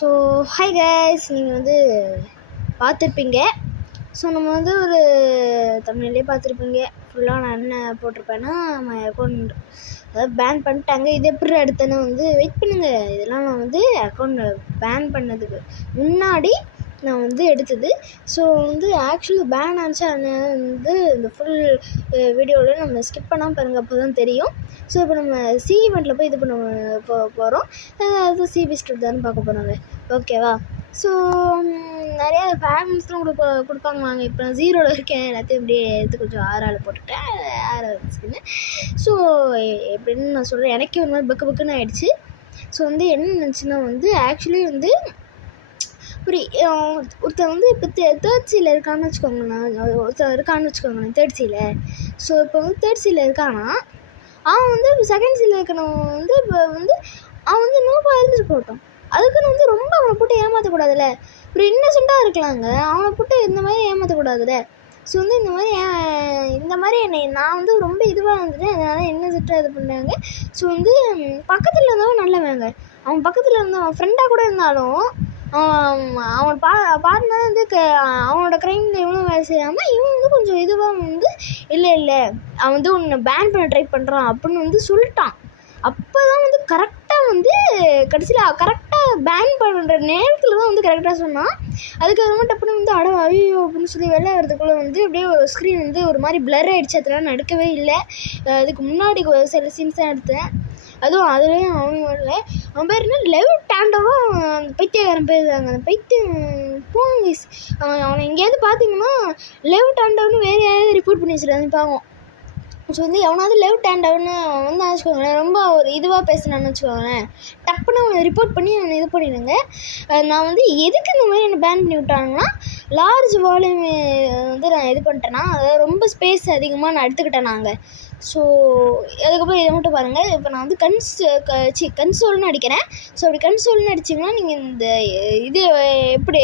So hi guys, நீங்கள் வந்து பார்த்துருப்பீங்க. ஸோ நம்ம வந்து ஒரு தமிழ்லேயே பார்த்துருப்பீங்க. ஃபுல்லாக நான் என்ன போட்டிருப்பேன்னா, மை அக்கௌண்ட் அதாவது பேன் பண்ணிட்டாங்க. இது எப்படி அடுத்தேன்னு வந்து வெயிட் பண்ணுங்கள். இதெல்லாம் நான் வந்து அக்கௌண்ட் பேன் பண்ணதுக்கு முன்னாடி நான் வந்து எடுத்தது. ஸோ வந்து ஆக்சுவலி பேன் ஆச்சு. அதனால வந்து இந்த ஃபுல் வீடியோவில் நம்ம ஸ்கிப் பண்ணாமல் பாருங்கள், அப்போ தான் தெரியும். ஸோ இப்போ நம்ம சி ஈவெண்ட்டில் போய் இது பண்ண போகிறோம். அதாவது சி பிஸ்கட் தான் பார்க்க போகிறாங்க, ஓகேவா? ஸோ நிறையா ஃபேமஸ்லாம் கொடுப்பாங்க. வாங்க, இப்போ நான் 0ல் இருக்கேன். எல்லாத்தையும் இப்படியே எடுத்து கொஞ்சம் ஆறால் போட்டுட்டேன். ஆறாச்சுன்னு ஸோ எப்படின்னு நான் சொல்கிறேன். எனக்கே ஒரு மாதிரி பக்குன்னு ஆகிடுச்சு. ஸோ வந்து என்ன நினச்சின்னா வந்து ஆக்சுவலி வந்து ஒருத்தர் வந்து இப்போ தேர்ட் சியில் இருக்கான்னு வச்சுக்கோங்களேன். ஒருத்தர் இருக்கான்னு வச்சுக்கோங்களேன் தேர்ட் சியில். ஸோ இப்போ வந்து தேர்ட் சியில் இருக்கான்னா அவன் வந்து இப்போ செகண்ட் சியில் இருக்கணும் வந்து இப்போ வந்து அவன் வந்து நோபாக இருந்துட்டு போட்டோம். அதுக்குன்னு வந்து ரொம்ப அவனை போட்டு ஏமாற்றக்கூடாதுல்ல. ஒரு இன்னசென்ட்டாக இருக்கலாங்க, அவனை போட்டு இந்த மாதிரி ஏமாற்றக்கூடாதுல்ல. ஸோ வந்து இந்த மாதிரி என்னை நான் வந்து ரொம்ப இதுவாக இருந்துட்டேன். அதனால இன்னசென்ட்டாக இது பண்ணாங்க. ஸோ வந்து பக்கத்தில் இருந்தவன் நல்லவங்க. அவன் பக்கத்தில் இருந்தவன் ஃப்ரெண்டாக கூட இருந்தாலும் அவன் பார்ட்னர் வந்து அவனோட க்ரைமில் இவனும் வேலை செய்யாமல் இவன் வந்து கொஞ்சம் இதுவாக வந்து இல்லை அவன் வந்து உன்னை பேன் பண்ண ட்ரை பண்ணுறான் அப்படின்னு வந்து சொல்லிட்டான். அப்போ தான் வந்து கரெக்டாக வந்து கடைசியில் கரெக்டாக பேன் பண்ணுற நேரத்தில் தான் வந்து கரெக்டாக சொன்னான். அதுக்கப்புறமா டப்புன்னு வந்து ஐயோ அப்படின்னு சொல்லி வெளில வரதுக்குள்ளே வந்து அப்படியே ஒரு ஸ்க்ரீன் வந்து ஒரு மாதிரி பிளர் ஆகிடுச்சு. அதெல்லாம் நான் எடுக்கவே இல்லை. அதுக்கு முன்னாடி சில சீன்ஸ் தான் எடுத்தேன். அதுவும் அதுலேயும் அவன் வரல. அவன் பேர் என்ன, லெவ் டாண்டோவும் அந்த பைத்தியக்காரன் பேர் தாங்க. அந்த பைத்தியம் போங்க. அவனை எங்கேயாவது பார்த்தீங்கன்னா லெவ் டாண்டோன்னு வேறு யாராவது ரிப்போர்ட் பண்ணி வச்சுருக்காங்க பாவம். ஸோ வந்து எவனாவது லெவ் டாண்டோன்னு வந்து வச்சுக்கோங்களேன், ரொம்ப ஒரு இதுவாக பேசினான்னு வச்சுக்கோங்களேன், டப்புன்னு அவனை ரிப்போர்ட் பண்ணி அவனை இது பண்ணிடுங்க. நான் வந்து எதுக்கு இந்த மாதிரி என்னை பேன் பண்ணி விட்டாங்கன்னா, லார்ஜ் வால்யூம் வந்து நான் இது பண்ணிட்டேன்னா, அதாவது ரொம்ப ஸ்பேஸ் அதிகமாக நான் எடுத்துக்கிட்டேன் நாங்கள். ஸோ அதுக்கப்புறம் இதை மட்டும் பாருங்கள். இப்போ நான் வந்து கன்சோல்னு அடிக்கிறேன். ஸோ அப்படி கன்சோல்னு அடிச்சிங்கன்னா நீங்கள் இந்த இது எப்படி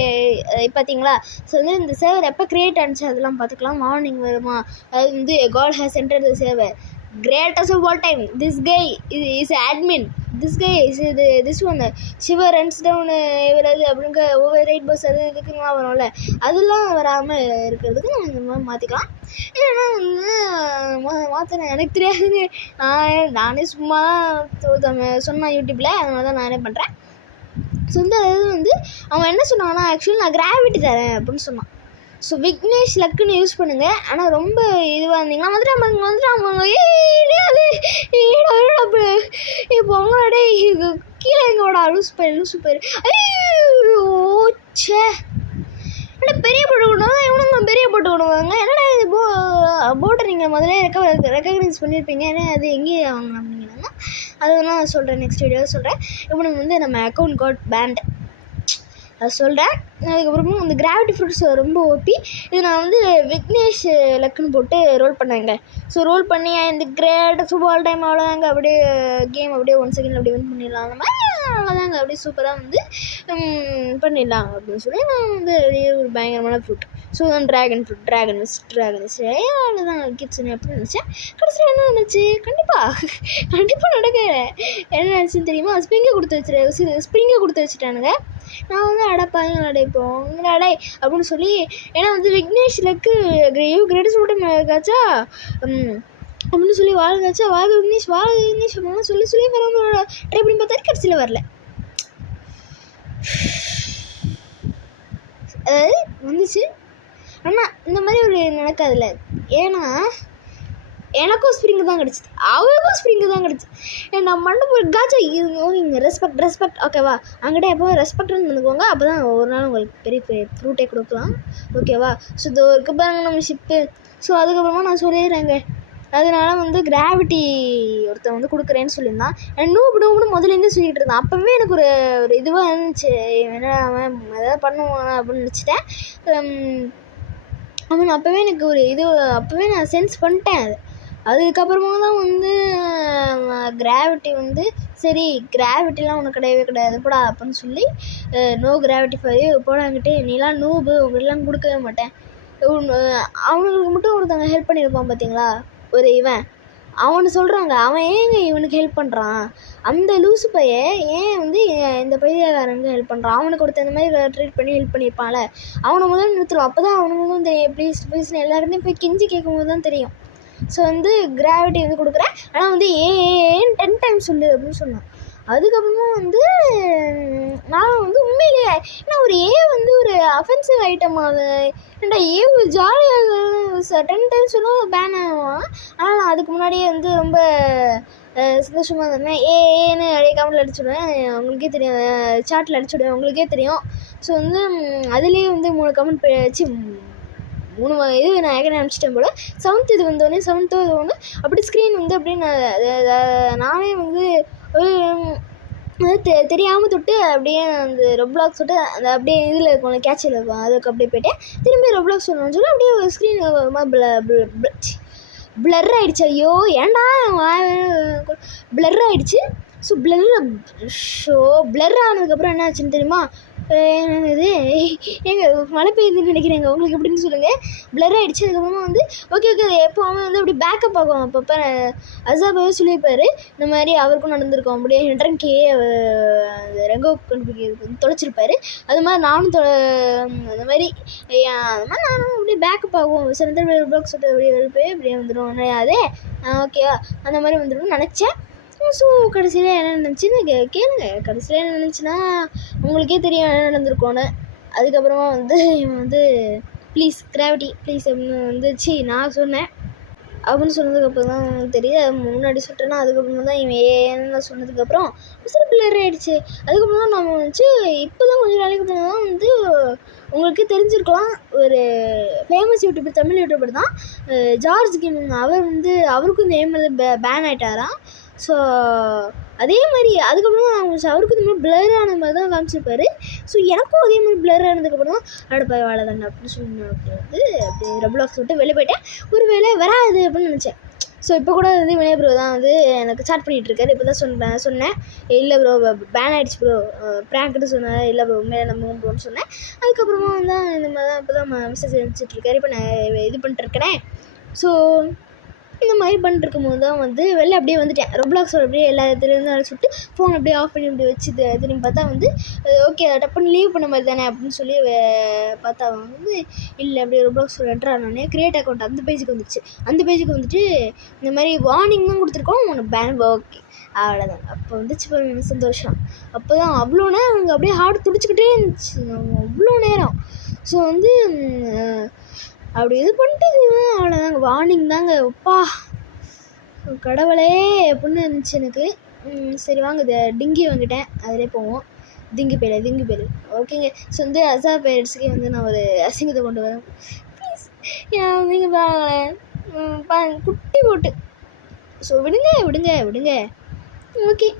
பார்த்தீங்களா? ஸோ வந்து இந்த சர்வர் எப்போ க்ரியேட் ஆனிச்சு அதெல்லாம் பார்த்துக்கலாம். மார்னிங் வருமா, அதாவது வந்து God has entered the server, greatest of all time, this guy is admin, this guy is this one, Shiva runs down everything அப்படிங்க ஓவர் ரைட் பஸ் அது இதுக்குலாம் வரும்ல, அதெல்லாம் வராமல் இருக்கிறதுக்கு நம்ம இந்த மாதிரி மாற்றிக்கலாம். இல்லைன்னா வந்து மாற்றினேன் எனக்கு தெரியாது. நானே சும்மா சொன்னேன் யூடியூப்பில், அதனால தான் நானே பண்ணுறேன். ஸோ வந்து அது வந்து அவன் என்ன சொன்னான்னா, ஆக்சுவலி நான் கிராவிட்டி தரேன் அப்படின்னு சொன்னான். ஸோ விக்னேஷ் லக்குன்னு யூஸ் பண்ணுங்கள். ஆனால் ரொம்ப இதுவாக இருந்தீங்கன்னா வந்துட்டாங்க இப்போ உங்களோட கீழே எங்களோட லூசு சே பெரிய போட்டு கொண்டு இவனுங்க பெரிய போட்டு கொண்டுவாங்க. என்னடா இது போட்டை நீங்கள் முதல்ல ரெக்கக்னைஸ் பண்ணியிருப்பீங்க. ஏன்னா அது எங்கேயே வாங்கலாம் அப்படிங்கன்னா அதெல்லாம் நான் சொல்கிறேன், நெக்ஸ்ட் வீடியோவில் சொல்கிறேன். இப்போ வந்து நம்ம அக்கௌண்ட் காட் பேண்ட் அது சொல்கிறேன். அதுக்கப்புறமா அந்த கிராவிட்டி ஃப்ரூட்ஸ் ரொம்ப ஓபி. இது நான் வந்து விக்னேஷ் லக்குன்னு போட்டு ரோல் பண்ணேங்க. ஸோ ரோல் பண்ணி இந்த கிரேட்டஸ்ட் ஆஃப் ஆல் டைம் அவ்வளோதாங்க. அப்படியே கேம் அப்படியே 1 செகண்டில் அப்படியே வின் பண்ணிடலாம். அந்த மாதிரி அவ்வளோதாங்க, அப்படியே சூப்பராக வந்து பண்ணிடலாம் அப்படின்னு சொல்லி நான் வந்து அப்படியே ஒரு பயங்கரமான ஃப்ரூட். ஸோ ட்ராகன் மிஸ் அவ்வளோதான் கிட்ஸ்னு எப்படி நினச்சேன். கடைசியில் என்ன நினச்சி கண்டிப்பாக நடக்க என்ன நினச்சின்னு தெரியுமா? ஸ்ப்ரிங்கை கொடுத்து வச்சுட்டானுங்க. நான் வந்து அடைப்போம் அப்படின்னு சொல்லி, ஏன்னா வந்து விக்னேஷ்லக்கு கிரேட்டஸ்ட் ஃபோட்டோ இருக்காச்சா அப்படின்னு சொல்லி வாழ்ந்தாச்சா விக்னேஷ் அப்படின்னு சொல்லி வரவங்களோட ட்ரை பண்ணி பார்த்தா கடைசியில் வரல. அதாவது வந்துச்சு, ஆனால் இந்த மாதிரி ஒரு நடக்காதுல்ல. ஏன்னா எனக்கும் ஸ்ப்ரிங்கு தான் கிடச்சிது, அவருக்கும் ஸ்ப்ரிங்கு தான் கிடச்சி. நான் மண்டை போய் காய்ச்சா இங்கே ரெஸ்பெக்ட் ஓகேவா? அங்கிட்ட எப்போ ரெஸ்பெக்ட்னு நினைக்குவாங்க. அப்போ தான் ஒரு நாள் உங்களுக்கு பெரிய ஃப்ரூட்டே கொடுக்கலாம், ஓகேவா? ஸோ இது இருக்கு பாருங்க நம்ம ஷிப்பு. ஸோ அதுக்கப்புறமா நான் சொல்லிடுறேங்க. அதனால வந்து கிராவிட்டி ஒருத்தன் வந்து கொடுக்குறேன்னு சொல்லியிருந்தான். நூபுன்னு முதலேருந்து சொல்லிகிட்டு இருந்தான். அப்போவே எனக்கு ஒரு இதுவாக இருந்துச்சு, என்ன அவன் எதாவது பண்ணுவானா அப்படின்னு நினச்சிட்டேன். அவன் அப்போவே எனக்கு ஒரு அப்போவே நான் சென்ஸ் பண்ணிட்டேன். அதுக்கப்புறமா தான் வந்து கிராவிட்டி வந்து சரி கிராவிட்டிலாம் உனக்கு கிடையாது போடா அப்படின்னு சொல்லி நோ கிராவிட்டி போடாங்கிட்டு நீலாம் நூபு உங்கள்லாம் கொடுக்கவே மாட்டேன். அவனுங்களுக்கு மட்டும் ஒருத்தவங்க ஹெல்ப் பண்ணியிருப்பான் பார்த்தீங்களா, ஒரு இவன் அவனை சொல்கிறாங்க, அவன் ஏங்க இவனுக்கு ஹெல்ப் பண்ணுறான், அந்த லூசு பையன் ஏன் வந்து இந்த பைத்தியக்காரனுக்கு ஹெல்ப் பண்ணுறான், அவனுக்கு ஒருத்தர் இந்த மாதிரி ட்ரீட் பண்ணி ஹெல்ப் பண்ணியிருப்பான்ல, அவனை முதல்ல நிறுத்துடும். அப்போ தான் அவனுக்கும் தெரியும் ப்ளீஸ் ப்ளீஸ்னு எல்லாருமே போய் கெஞ்சி கேட்கும்போது தான் தெரியும். ஸோ வந்து கிராவிட்டி வந்து கொடுக்குறேன், ஆனால் வந்து ஏன்னு 10 டைம்ஸ் சொல்லு அப்படின்னு சொன்னான். அதுக்கப்புறமா வந்து நான் வந்து உண்மையிலேயே ஏன்னா ஒரு வந்து ஒரு அஃபென்சிவ் ஐட்டம், அது ஏன்டா ஜாலியாக 10 டைம்ஸ் சொன்னால் பேன் ஆகுவான். ஆனால் நான் அதுக்கு முன்னாடியே வந்து ரொம்ப சந்தோஷமாக இருந்தேன். ஏன்னு அப்படியே கமெண்ட்டில் அடிச்சுடுவேன், உங்களுக்கே தெரியும், சாட்டில் அடிச்சுடுவேன், உங்களுக்கே தெரியும். ஸோ வந்து அதுலேயே வந்து 3 கமெண்ட் வச்சு 3 இது நான் ஏற்கனவே அனுப்பிச்சிட்டேன் போல். 7th இது வந்தோடனே 7th இது ஒன்று அப்படி ஸ்க்ரீன் வந்து அப்படியே நானே வந்து தெரியாமல் தொட்டு அப்படியே அந்த ரொப்ளாக்ஸ் தொட்டு அந்த அப்படியே இதில் இருக்கும் கேட்சில் இருக்கும், அதுக்கு அப்படியே போய்ட்டேன். திரும்பி ரொப்ளாக்ஸ் சொல்லணும்னு சொல்லி அப்படியே ஸ்க்ரீன் ப்ளர் ஆகிடுச்சு. ஐயோ ஏன்டா ப்ளர் ஆகிடுச்சு. ஸோ ப்ளர் ஆனதுக்கப்புறம் என்ன ஆச்சுன்னு தெரியுமா, இது எங்கள் மழை பெய்யுதுன்னு நினைக்கிறேங்க, உங்களுக்கு எப்படின்னு சொல்லுங்கள். ப்ளர் ஆகிடுச்சு. அதுக்கப்புறமா வந்து ஓகே அது எப்போவுமே வந்து அப்படி பேக்கப் ஆகும். அப்பப்போ அசாபாவே சொல்லியிருப்பார், இந்த மாதிரி அவருக்கும் நடந்திருக்கும், அப்படியே ஹெட்ரன்கே ரெங்கோ வந்து தொலைச்சிருப்பார். அது மாதிரி நானும் அந்த மாதிரி நானும் அப்படியே பேக்கப் ஆகும், சில பிளாக் சொல்லிட்டு அப்படியே அப்படியே வந்துடும் அதே ஓகேவா, அந்த மாதிரி வந்துடும் நினச்சேன். ஸோ கடைசியில் என்ன நினச்சின்னு கேளுங்க. கடைசியில் என்ன நினச்சின்னா உங்களுக்கே தெரியும் என்ன நடந்திருக்கோன்னு. அதுக்கப்புறமா வந்து இவன் வந்து ப்ளீஸ் கிராவிட்டி ப்ளீஸ் அப்படின்னு வந்துச்சு நான் சொன்னேன். அப்படின்னு சொன்னதுக்கப்புறம் தான் தெரியுது, முன்னாடி சொல்லிட்டேன்னா அதுக்கப்புறமா தான் இவன் ஏன்னு சொன்னதுக்கப்புறம் சில பிள்ளர் ஆகிடுச்சு. அதுக்கப்புறம் தான் நம்ம வந்துச்சு இப்போ தான் கொஞ்சம் நாளைக்கு அப்புறம் தான் வந்து உங்களுக்கே தெரிஞ்சிருக்கலாம், ஒரு ஃபேமஸ் யூடியூபர், தமிழ் யூடியூபர் தான் ஜார்ஜ் கேமிங், அவர் வந்து அவருக்கும் இந்த ஏம் பேன் ஆகிட்டாராம். ஸோ அதே மாதிரி அதுக்கப்புறம் தான் அவருக்கும் இந்த மாதிரி ப்ளர் ஆன மாதிரி தான் காமிச்சிருப்பார். ஸோ எனக்கும் அதே மாதிரி ப்ளர் ஆனதுக்கப்புறம் தான் அடுப்ப வாழை தானே அப்படின்னு சொல்லி வந்து அப்படியே ரொப்ளாக்ஸ் விட்டு வெளியே போயிட்டேன். ஒரு வேலை வராது அப்படின்னு நினச்சேன். ஸோ இப்போ கூட வந்து வினய் ப்ரோ தான் வந்து எனக்கு சாட் பண்ணிகிட்ருக்காரு. இப்போ தான் சொன்னேன் இல்லை ப்ரோ பேன் ஆகிடுச்சு ப்ரோ ப்ராங்க்னு சொன்னேன். இல்லை ப்ரோ உண்மையில நம்ம ப்ரோன்னு சொன்னேன். அதுக்கப்புறமா வந்து இந்த மாதிரி தான் இப்போ தான் மெசேஜ் அனுப்பிச்சிட்ருக்காரு. இப்போ நான் இது பண்ணிட்டுருக்கிறேன். ஸோ இந்த மாதிரி பண்ணிட்டுருக்கும் போது தான் வந்து வெளில அப்படியே வந்துட்டேன். ரொப்ளாக்ஸோட அப்படியே எல்லா இடத்துலேருந்து அழைச்சிட்டு ஃபோன் அப்படியே ஆஃப் பண்ணி இப்படி வச்சு திரும்பி பார்த்தா வந்து ஓகே டப்புன்னு லீவ் பண்ண மாதிரி தானே அப்படின்னு சொல்லி பார்த்தா வந்து இல்லை அப்படியே ரொப்ளாக்ஸோட என்ட்ரு ஆனோடனே கிரியேட் அக்கௌண்ட் அந்த பேஜுக்கு வந்துடுச்சு. அந்த பேஜுக்கு வந்துட்டு இந்த மாதிரி வார்னிங் தான் கொடுத்துருக்கோம், உனக்கு பேன் ஓகே அவ்வளோதான். அப்போ வந்துச்சு பாருங்க சந்தோஷம். அப்போ தான் அவ்வளோ நேரம் அவங்க அப்படியே ஹார்ட் துடிச்சிக்கிட்டே இருந்துச்சு அவ்வளோ நேரம். ஸோ வந்து அப்படி இது பண்ணிட்டு அவ்வளோதாங்க, வார்னிங் தாங்க. அப்பா கடவுளே அப்படின்னு இருந்துச்சு எனக்கு. சரி வாங்க டிங்கி வாங்கிட்டேன், அதிலே போவோம். திங்கி பேரு ஓகேங்க. ஸோ வந்து அசா பேரட்ஸுக்கே வந்து நான் ஒரு அசிங்கத்தை கொண்டு வரேன் ப்ளீஸ். நீங்கள் பாருங்களேன் குட்டி போட்டு. ஸோ விடுங்க ஓகே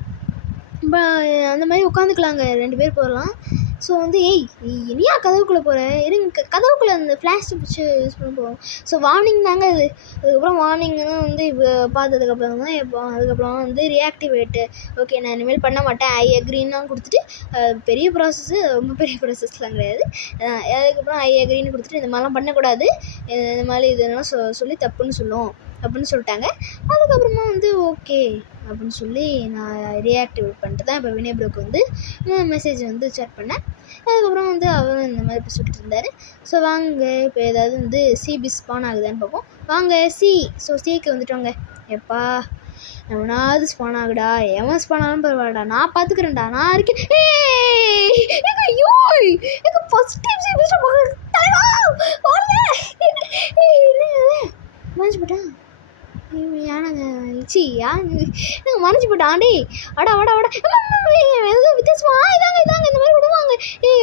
அந்த மாதிரி உட்காந்துக்கலாங்க, 2 பேர் போகலாம். ஸோ வந்து இனியா கதவுக்குள்ளே போகிறேன் இருங்க, கதவுக்குள்ளே அந்த ஃப்ளாஷ் பிடிச்சி யூஸ் பண்ண போவோம். ஸோ வார்னிங் தாங்க அது. அதுக்கப்புறம் வார்னிங் தான் வந்து இப்போ பார்த்ததுக்கப்புறம் தான் இப்போ அதுக்கப்புறம் வந்து ரியாக்டிவேட்டு ஓகே நான் இனிமேல் பண்ண மாட்டேன் ஐ அக்ரின்னு தான் கொடுத்துட்டு பெரிய ப்ராசஸ்ஸு, ரொம்ப பெரிய ப்ராசஸ்லாம் கிடையாது. அதுக்கப்புறம் ஐ அக்ரின்னு கொடுத்துட்டு இந்த மாதிரிலாம் பண்ணக்கூடாது, இந்த மாதிரி இதெல்லாம் சொல்லி தப்புன்னு அப்படின்னு சொல்லிட்டாங்க. அதுக்கப்புறமா வந்து ஓகே அப்படின்னு சொல்லி நான் ரியாக்டிவேட் பண்ணிட்டு தான் இப்போ வினய் ப்ரோக்கு வந்து மெசேஜ் வந்து சேட் பண்ணேன். அதுக்கப்புறம் வந்து அவர் இந்த மாதிரி இப்போ சொல்லிட்டு இருந்தார். ஸோ வாங்க இப்போ ஏதாவது வந்து சிபி ஸ்பான் ஆகுதான்னு பார்ப்போம். வாங்க ஸோ சிக்கு வந்துட்டோங்க. எப்பா எவனாவது ஸ்பான் ஆகுடா, எவன் ஸ்பான் ஆனாலும் பரவாயில்லடா, நான் பார்த்துக்கிறேன்டா, நான் இருக்கேன். ஐயோ எனக்கு ஃபஸ்ட் டைம் சிபி மறைஞ்சு போட்டேன். யானங்க நாங்கள் மறைஞ்சு போட்டேன். ஆண்டி அடா எதுவும் வித்தியாசமா இதாங்க இந்த மாதிரி விடுவாங்க.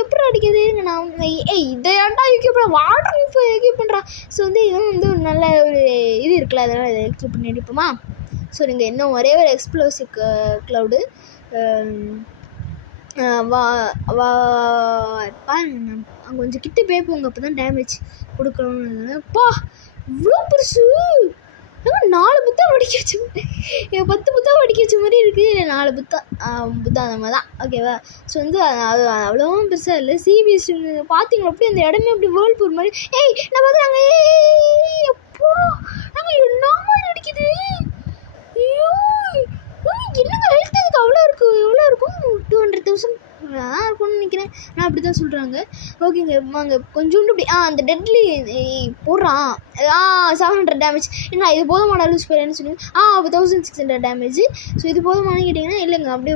எப்படி அடிக்கிறது இருங்க நான் இதை ஏன்டா யூடியூப் வாட்டர் யூடியூப் பண்ணுறா. ஸோ வந்து இதுவும் வந்து ஒரு நல்ல ஒரு இது இருக்குல்ல, அதனால் இதை யூடியூப் பண்ணி அடிப்போமா. ஸோ நீங்கள் இன்னும் ஒரே ஒரு எக்ஸ்ப்ளோசிவ் க்ளவுடு அங்கே கொஞ்சம் கிட்ட போய்ப்போங்க, அப்போ தான் டேமேஜ் கொடுக்கணும்னு. அப்பா இவ்வளோ பெருசு 4 புத்தகம் படிக்க வச்ச 10 புத்தகம் படிக்க வச்ச மாதிரி இருக்குது. இல்லை 4 புத்தகம் அந்த மாதிரி தான் ஓகேவா. ஸோ வந்து அது அவ்வளோவும் பெருசாக இல்லை. சிபிஎஸ் பார்த்தீங்களா அப்படி அந்த இடமே அப்படி வேர்ல்பூர் மாதிரி. நான் பார்த்தாங்க எப்போ நாங்கள் என்ன மாதிரி அடிக்குது ஐயோ! என்னங்க ஹெல்த் அதுக்கு அவ்வளோ இருக்கும், எவ்வளோ இருக்கும்? 200,000 இருக்கும்னு நினைக்கிறேன். நான் அப்படி தான் சொல்கிறாங்க. ஓகேங்க, வாங்க கொஞ்சோண்டு இப்படி அந்த டெட்லி போடுறான். 700 டேமேஜ். ஏன்னா இது போதுமான லூஸ் போயிடுன்னு சொன்னீங்க. அப்போ 1600 டேமேஜ். ஸோ இது போதுமானு கேட்டிங்கன்னா இல்லைங்க, அப்படியே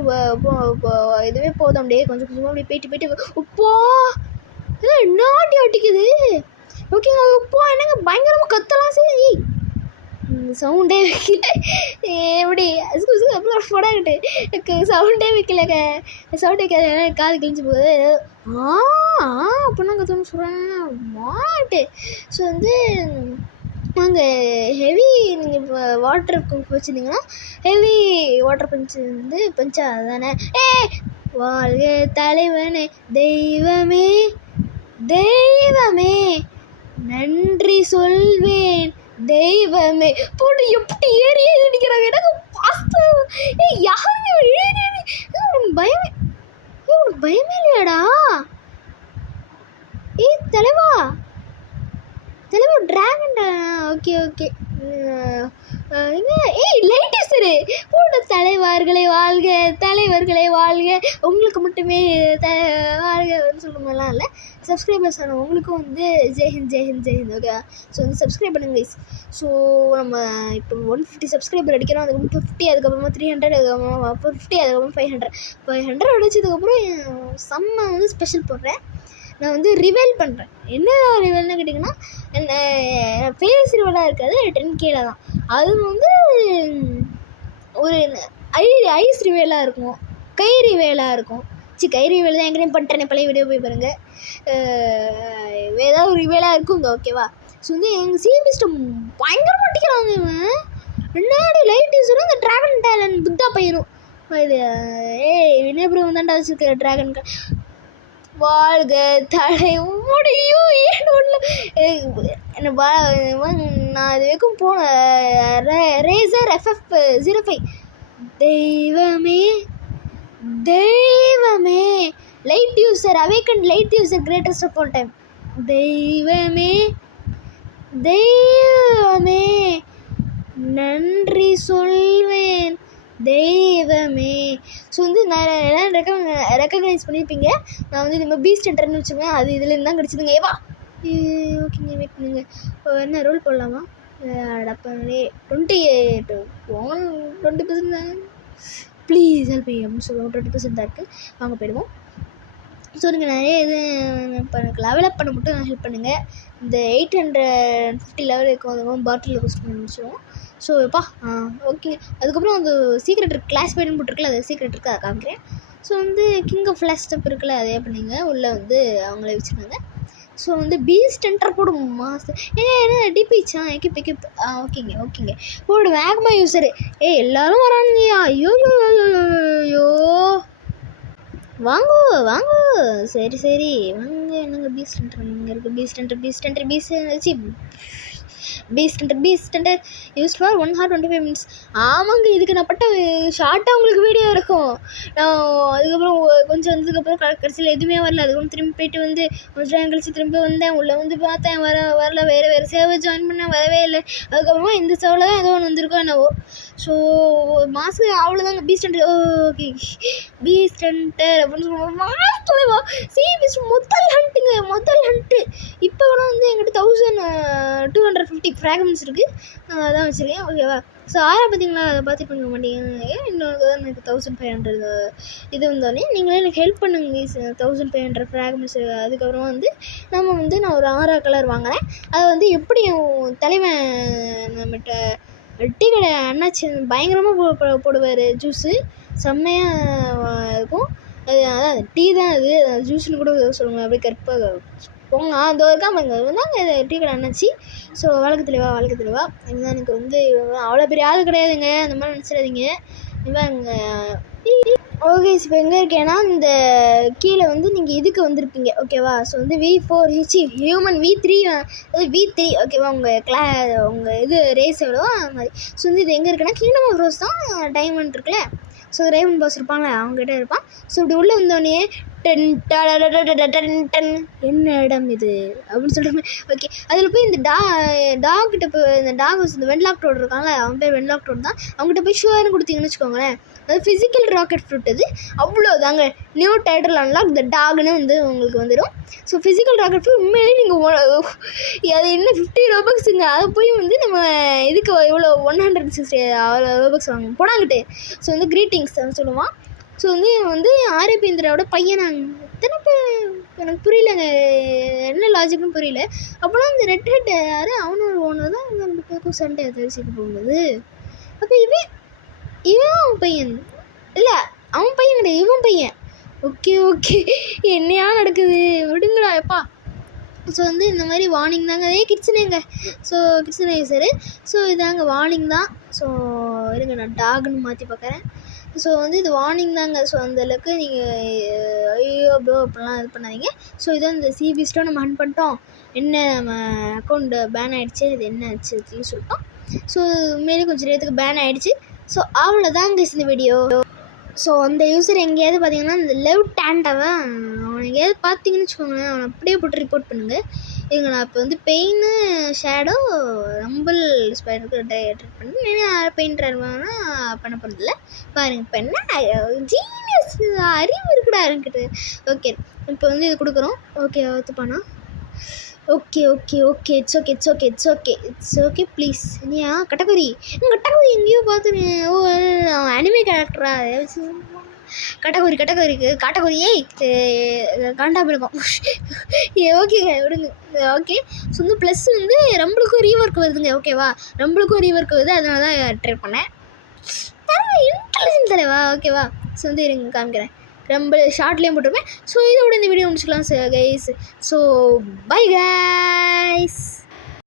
இதுவே போதும். அப்படியே கொஞ்சம் கொஞ்சமாக அப்படியே போயிட்டு உப்பா என்ன ஆட்டி அடிக்குது. ஓகேங்க, உப்பா என்னங்க பயங்கரமாக கத்தலாம். சரி சவுண்டே வைக்கல. எப்படி அப்புறம் போடாக்கிட்டு சவுண்டே வைக்கலங்க. சவுண்ட் வைக்காத காது கிழிஞ்சு போகுது. அப்படின்னா கத்தணும் சொல்கிறாங்க மாட்டு. ஸோ வந்து நாங்கள் ஹெவி நீங்கள் இப்போ வாட்டர் பம்ப் வச்சுருந்தீங்கன்னா ஹெவி வாட்டர் பஞ்சா தானே. வாழ்க தலைவனே தெய்வமே தெய்வமே நன்றி சொல்வேன் தெய்வமே போட்டு எப்படி ஏறி அடிக்கிறாங்க. எனக்கு பாஸ்தா யாருங்க உனக்கு பயமே உனக்கு பயமே இல்லையாடா? தலைவா டிராகன்டா. ஓகே லைட் சரி போட்டு தலைவர்களே வாழ்க தலைவர்களே வாழ்க. உங்களுக்கு மட்டுமே வாழ்கன்னு சொல்லணுமெல்லாம் இல்லை, சப்ஸ்கிரைபர்ஸ் ஆன உங்களுக்கும் வந்து ஜெய்ஹிந்த். ஓகே, ஸோ வந்து சப்ஸ்கிரைப் பண்ணுங்க கைஸ். ஸோ நம்ம இப்போ 150 சப்ஸ்கிரைபர் அடிக்கிறோம். அதுக்கப்புறம் 250, அதுக்கப்புறமா 300, அதுக்கப்புறமா 450, அதுக்கப்புறம் 500 அடிச்சதுக்கப்புறம் செம்ம வந்து ஸ்பெஷல் போடுறேன். நான் வந்து ரிவீல் பண்ணுறேன். என்ன ரிவீல்னு கேட்டிங்கன்னா ஃபேஸ் ரிவீலாக இருக்காது, 10K தான். அது வந்து ஒரு ஐஸ் ரிவீலாக இருக்கும், கை ரிவீலாக இருக்கும். கை ரிவீல் தான் எங்கேயும் பண்ணிட்டேன், பழைய வீடியோ போய் பாருங்கள். ஏதாவது ஒரு ரிவீலாக இருக்குங்க. ஓகேவா? ஸோ வந்து எங்கள் சிபிஸ்டம் பயங்கரமாக அடிக்கிறாங்க. இவன் முன்னாடி லைட் யூஸரும் இந்த ட்ராகன் டேலன் புத்தா பயிரும் இது வினயபுரம் தாண்டா வச்சுருக்க ட்ராகன். வாழ்க தலை முடியும் என்ன நான் இது வரைக்கும் போன ரேசர் FF05 தெய்வமே light user awaken light user greatest of all time தெய்வமே நன்றி சொல்வேன் தெய்வமே. ஸோ வந்து நான் எல்லாம் ரெக்கக்னைஸ் பண்ணியிருப்பீங்க. நான் வந்து இந்த மாதிரி பீஸ்ட் என்டர்னு வச்சுக்கோங்க, அது இதுலேருந்து தான் கிடச்சிதுங்க. ஓகேங்க, வெயிட் பண்ணுங்க. என்ன ரோல் போடலாமா? அடப்பே 20% தான் ப்ளீஸ் ஹெல்ப் பண்ணி அப்படின்னு சொல்லுவோம். 20% தான் இருக்குது, வாங்க போயிடுவோம். ஸோ நீங்கள் நிறைய இது இப்போ எனக்கு லெவலப் பண்ண மட்டும் ஹெல்ப் பண்ணுங்கள். இந்த 850 லெவல் இருக்கும், அதுக்கப்புறம் பாட்டிலில் கொஸ்ட் பண்ணி முடிச்சிடுவோம். So okay. அதுக்கப்புறம் அந்த சீக்ரெட் இருக்குது, கிளாஸ் பேர்னு போட்டிருக்குல்ல, அது சீக்ரெட் இருக்குது, அதை காமிக்கிறேன். ஸோ வந்து கிங் ஆஃப் ஃப்ளாஷ் ஸ்டெப் இருக்குல்ல, அதே பண்ணிங்க உள்ளே வந்து அவங்களே வச்சுருக்காங்க. ஸோ வந்து பீஸ்ட் என்டர் போடும் மாஸ்டர் என்ன டிபிச்சா எக்கிப் ஓகேங்க போடு வேகமா யூஸரு. எல்லோரும் வரானுங்கய்யா. ஐயோ வாங்க சரி வாங்க. என்னங்க பீஸ்ட் என்டர் இங்கே இருக்குது. Beast enter use for 1 hour 25 minutes. ஆமாங்க, இதுக்கு நான் பட்ட ஷார்ட்டாக உங்களுக்கு வீடியோ இருக்கும். நான் அதுக்கப்புறம் கொஞ்சம் வந்ததுக்கப்புறம் கடைசியில் எதுவுமே வரல. அதுக்கப்புறம் திரும்பி போயிட்டு வந்து கொஞ்சம் டைம் கழிச்சு திரும்பி வந்தேன். உள்ளே வந்து பார்த்தேன், வரல. வேறு சேவை ஜாயின் பண்ணேன், வரவே இல்லை. அதுக்கப்புறமா இந்த சேவில் தான் ஏதோ ஒன்று வந்திருக்கோ என்னவோ. ஸோ மாதம் அவ்வளோதாங்க. பீஸ்ட் என்டர் அப்படின்னு சொல்லுவோம். மாஸ்டர்வா பீஸ்ட் முதல் ஹண்ட்டு இப்போ கூட வந்து எங்கிட்ட 1250 ஃப்ராக்மெண்ட்ஸ் இருக்குது, அதான் வச்சுருக்கேன். ஓகேவா? ஸோ பார்த்தீங்களா, அதை பார்த்து பண்ண மாட்டேங்க. இன்னொரு தான் எனக்கு 1500 இது வந்தோடனே நீங்களே எனக்கு ஹெல்ப் பண்ணுங்க. 1500 ஃப்ராக்மெண்ட்ஸ். அதுக்கப்புறமா வந்து நான் ஒரு 6 கலர் வாங்குகிறேன். அதை வந்து எப்படி என் தலைவன் நம்மகிட்ட டீ கடை அண்ணாச்சி பயங்கரமாக போடுவார். ஜூஸு செம்மையாக இருக்கும். அதான் டீ தான், அது ஜூஸ்னு கூட சொல்லுவாங்க. அப்படியே கருப்பாக போங்க அந்த இருக்காமல் இருந்தாங்க டீ கடை அண்ணாச்சி. ஸோ வழக்கு தெளிவா இதுதான். எனக்கு வந்து அவ்வளோ பெரிய ஆள் கிடையாதுங்க, அந்த மாதிரி நினச்சிடாதீங்க. இவங்க ஓகே. இப்போ எங்கே இருக்கேன்னா இந்த கீழே வந்து நீங்கள் இதுக்கு வந்திருப்பீங்க. ஓகேவா? ஸோ வந்து V4 ஹியூமன் V3 ஓகேவா? உங்கள் இது ரேஸ் எவ்வளோ அது மாதிரி. ஸோ வந்து இது எங்கே இருக்குன்னா கிங்டம் ஆஃப் ரோஸ் தான். டைமண்ட் இருக்குல்ல, ஸோ ரைமண்ட் பாஸ் இருப்பாங்களே அவங்ககிட்ட இருப்பான். ஸோ இப்படி உள்ளே வந்தோடனே என்ன இடம் இது அப்படின்னு சொல்கிற ஓகே. அதில் போய் இந்த டாக்கிட்ட போய் இந்த இந்த வென்லாக்டோடு இருக்காங்களே, அவன் பேர் வென்லாக்டோடு தான். அவங்ககிட்ட போய் ஷுவர்னு கொடுத்தீங்கன்னு வச்சுக்கோங்களேன், அது ஃபிசிக்கல் ராக்கெட் ஃப்ரூட். அது அவ்வளோதாங்க. நியூ டைட்டில் அன்லாக் த டாக்னு உங்களுக்கு வந்துடும். ஸோ ஃபிசிக்கல் ராக்கெட் ஃப்ரூட் உண்மையிலே நீங்கள் அது என்ன 50 ரோபக்ஸுங்க. அதை போய் நம்ம இதுக்கு எவ்வளோ 160 அவ்வளோ ரோபக்ஸ் வாங்க போனாங்கிட்டு. ஸோ க்ரீட்டிங்ஸ் சொல்லுவான். ஸோ ஆர்ஏபி இந்திராவோட பையனாங்க. எத்தனை பேர் எனக்கு புரியலங்க, என்ன லாஜிக்னு புரியல. அப்போலாம் இந்த ரெட் ஹெட் யார், அவனோட ஓனர் தான் ரெண்டு பேருக்கும் சண்டை தரிசிக்க போகுது. அப்போ இவன் அவன் பையன் இல்லை, அவன் பையன் கிடையாது, இவன் பையன். ஓகே என்னையா நடக்குது விடுங்கடா எப்பா. ஸோ இந்த மாதிரி வார்னிங் தாங்க. அதே கிட்சனேங்க. ஸோ கிட்சனே சார். ஸோ இதாங்க வார்னிங் தான். ஸோ இருங்க நான் டாக்னு மாற்றி பார்க்குறேன். ஸோ இது வார்னிங் தாங்க. ஸோ அந்தளவுக்கு நீங்கள் ஐயோ ப்ரோ அப்படிலாம் இது பண்ணாதீங்க. ஸோ இதான் இந்த சிபிஸ்ட்டோ நம்ம ஹன் பண்ணிட்டோம். என்ன நம்ம அக்கௌண்ட்டு பேன் ஆகிடுச்சு, அது என்ன ஆச்சு அப்படின்னு சொல்லிட்டோம். ஸோ உண்மையிலே கொஞ்சம் நேரத்துக்கு பேன் ஆகிடுச்சு. ஸோ அவ்வளோதாங்க இந்த வீடியோ. ஸோ அந்த யூஸர் எங்கேயாவது பார்த்தீங்கன்னா இந்த லெவ் டேண்டாவை அவனை எங்கேயாவது பார்த்தீங்கன்னு வச்சுக்கோங்களேன், அவனை அப்படியே போட்டு ரிப்போர்ட் பண்ணுங்கள். இவங்க நான் இப்போ பெயின் ஷேடோ ரம்பிள் ஸ்பைடருக்கு ட்ரீட் பண்ணி பெயின் ட்ரைவானா பண்ண போகிறதில்ல. பாருங்கள் இப்போ என்ன ஜீனியஸ் அறிவு இருக்குடா இருக்கிட்டு. ஓகே இப்போ இது கொடுக்குறோம். ஓகே ஒத்துப்பானா? Okay it's okay please. நீயா கட்டக்குரி எங்கேயோ பார்த்து அனிமே கேரக்டரா கட்டக்குரி ஏய் காண்டா போயிருக்கோம். ஓகேங்க விடுங்க. ஓகே ஸோ ப்ளஸ் நம்மளுக்கும் ரீவொர்க் வருதுங்க. ஓகேவா, நம்மளுக்கும் ரீவொர்க் வருது, அதனால தான் ட்ரை பண்ணேன். இன்டெலிஜென்ட் தலைவா. ஓகேவா, ஸோ இருங்க காமிக்கிறேன். ரொம்ப ஷார்ட்லேயும் போட்டிருப்பேன். ஸோ இதோட இந்த வீடியோ முடிச்சுக்கலாம் கைஸ். So bye guys.